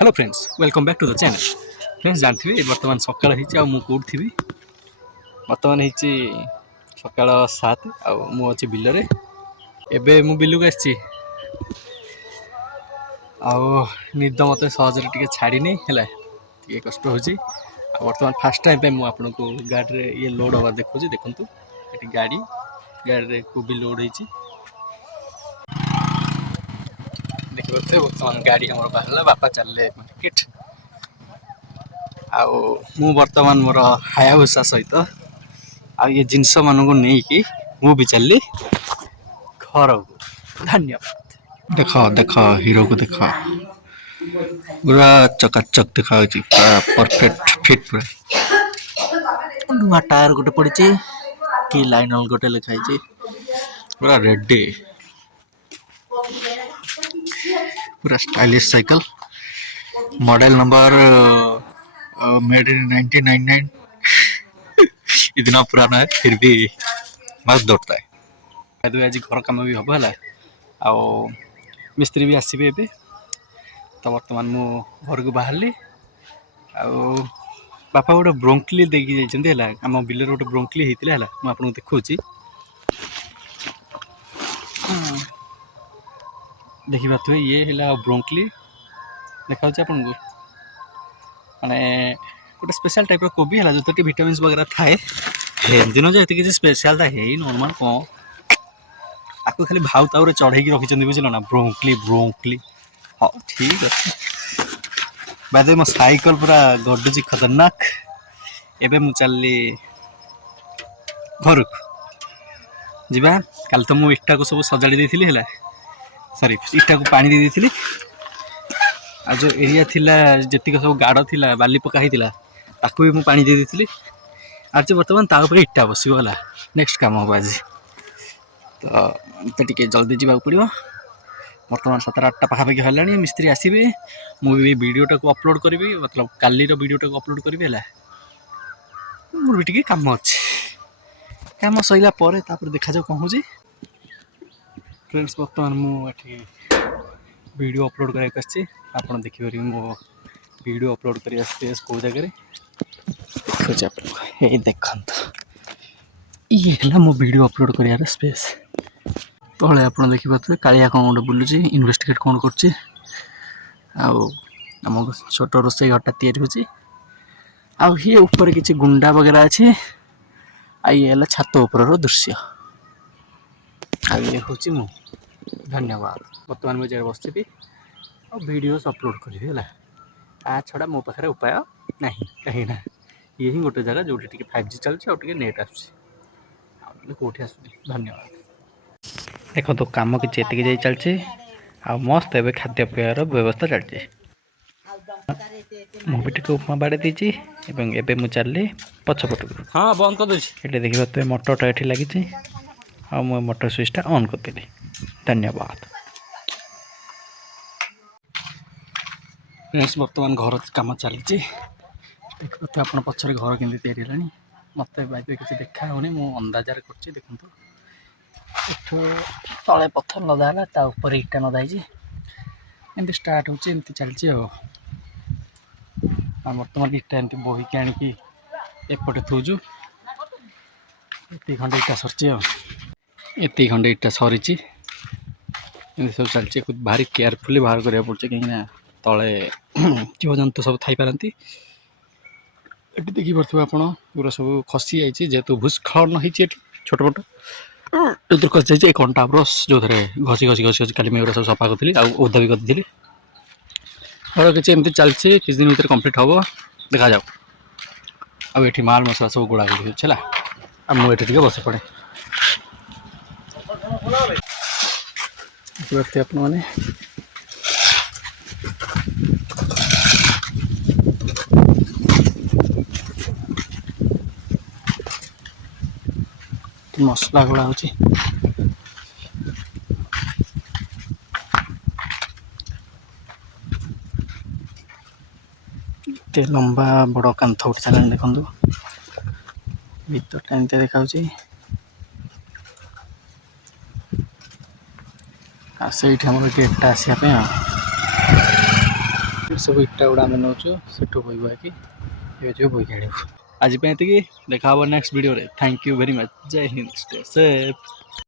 Hello friends welcome back to the channel. Friends जानते बर्तमान सकाळ थी बर्तमान सकाळ 7 अच्छी बिलरे एबे मु बिलू आसी निद मत सहजरे टे छाड़नी है कष्ट हो बर्तमान फास्ट टाइम मुझे गाड़ी ये लोड हवा देखुची देखु गाड़ी गाड़ी को भी लोड हो देखिए बर्तमान गाड़ी आम बाहर बापा चलले मार्केट आउ बर्तमान मोर हायाबुसा सहित ये जिनस मान को नहीं मु भी चलली घर को। धन्यवाद। देख देख हीरो को देख पूरा चकाचक देखा पूरा परफेक्ट फिट पूरा नुआ टायर गोटे पड़ी कि लाइन गोटे लिखाई पूरा रेडी पूरा stylish cycle model number made in 1999 इतना पुराना है फिर भी मस्त दौड़ता है। आज घर काम भी हम है आ मिस्त्री भी आसबे तो बर्तमान मु घर को बाहरली बापा गोटे ब्रोंकली देखी जाइए आम बिलर गोटे ब्रोंकली होता है मुझे देखा देखिए ये है ब्रोंकली देखा आपन को माने गोटे स्पेशल टाइप कोबी है जो कि विटामिन्स वगैरह थाए हेल्दी न जाए किसी स्पेशल है नॉर्मल कौन आपको खाली भाव ताऊ चढ़े रखी बुझल ना ब्रोंकली ब्रोंकली हाँ ठीक अच्छे बादे मो साइकिल पूरा गडुची खतरनाक एबे मु चलली घर को जीवा कल तो मु इटा को सब सजाड़ी देती है सॉरी इटा को पानी दे देती आ जो एरिया थिला जतिक सब गाड़ थिला बाली पका होता ताकू भी मु पानी दे देती आज बर्तमान ताऊपर इटा बसगला नेक्स्ट काम हम आज तो टे जल्दी जावाक पड़ो बर्तमान 7-8टा पाखापाखि है मिस्त्री आसबे मुझे वीडियोटा को अपलोड करी मतलब काली वीडियोटा को अपलोड करी मोर भी टे कम अच्छे कम सरला देखा जाऊ कौन हो फ्रेंड्स बर्तमान मुझे वीडियो अपलोड कराई आप देखिए मो वीडियो अपलोड कर स्पेस कौ जगह देखिए देखा ये है मो वीडियो अपलोड कर स्पेस तले आप देखिए कालिया कौन गोटे बुलूची इन्वेस्टिगेट कौन कर छोट रोसई घरटा या ऊपर किसी गुंडा वगैरह अच्छे ये छात ऊपर दृश्य ये हूँ मु धन्यवाद बर्तमान मुझे बस वीडियोस अपलोड करी आ छड़ा मो पाखे उपाय ना कहीं ये ही गोटे जगह जो 5G चलती नेट आसोटी आस धन्यवाद। देखो तो कम कि चलती आ मस्त ए खाद्यपेयर व्यवस्था चलती मुझे उपमा बाड़े देती एवं मुझे चलली पछपट को हाँ बंद कर ये देखिए तो मोटरटा ये लगी आ मोटर स्विचटा ऑन कर धन्यवाद। फ्रेंड्स बर्तमान घर कम चली देखते आप पचर घर केमी या मत बाइक किसी देखा होनी मु अंदाजार कर देखो तले पत्थर लदा ऊपर इटा नदाई एमती स्टार्ट होमती चलती बर्तमान इटा एमती बोहिकी आणिकी एपटे थोजु ये खंडे इटा सरी खंडे इटा सरी सब चलती भारी केयरफुली बाहर करा पड़े कहीं तले जीव जंतु सब थी पारती ये देखी पारे आप पूरा सब खसी जाइए जेहेतु भूस्खलन होती छोट मोट जो खसी जाइए कंटा ब्रश जो थे घसी घसी घसी घसी खाली मैं सब सफा करी ओदा भी करती और किसी एमती चलती किसी दिन भर कंप्लीट हम देखा जाऊ आठी माल मसला सब गुड़ा गुड़ी है मुझे बस पड़े आप मैंने मसला गुड़ा हो लंबा बड़ कांथ उठ सारे देखो भीतर एमती देखा से गेटा आसापी सब इटा गुड़ा आम नौ सेठू बोई बुआकी ये बोईक आने आज ये देखा नेक्स्ट वीडियो रे थैंक यू वेरी मच जय हिंद स्टे सेफ।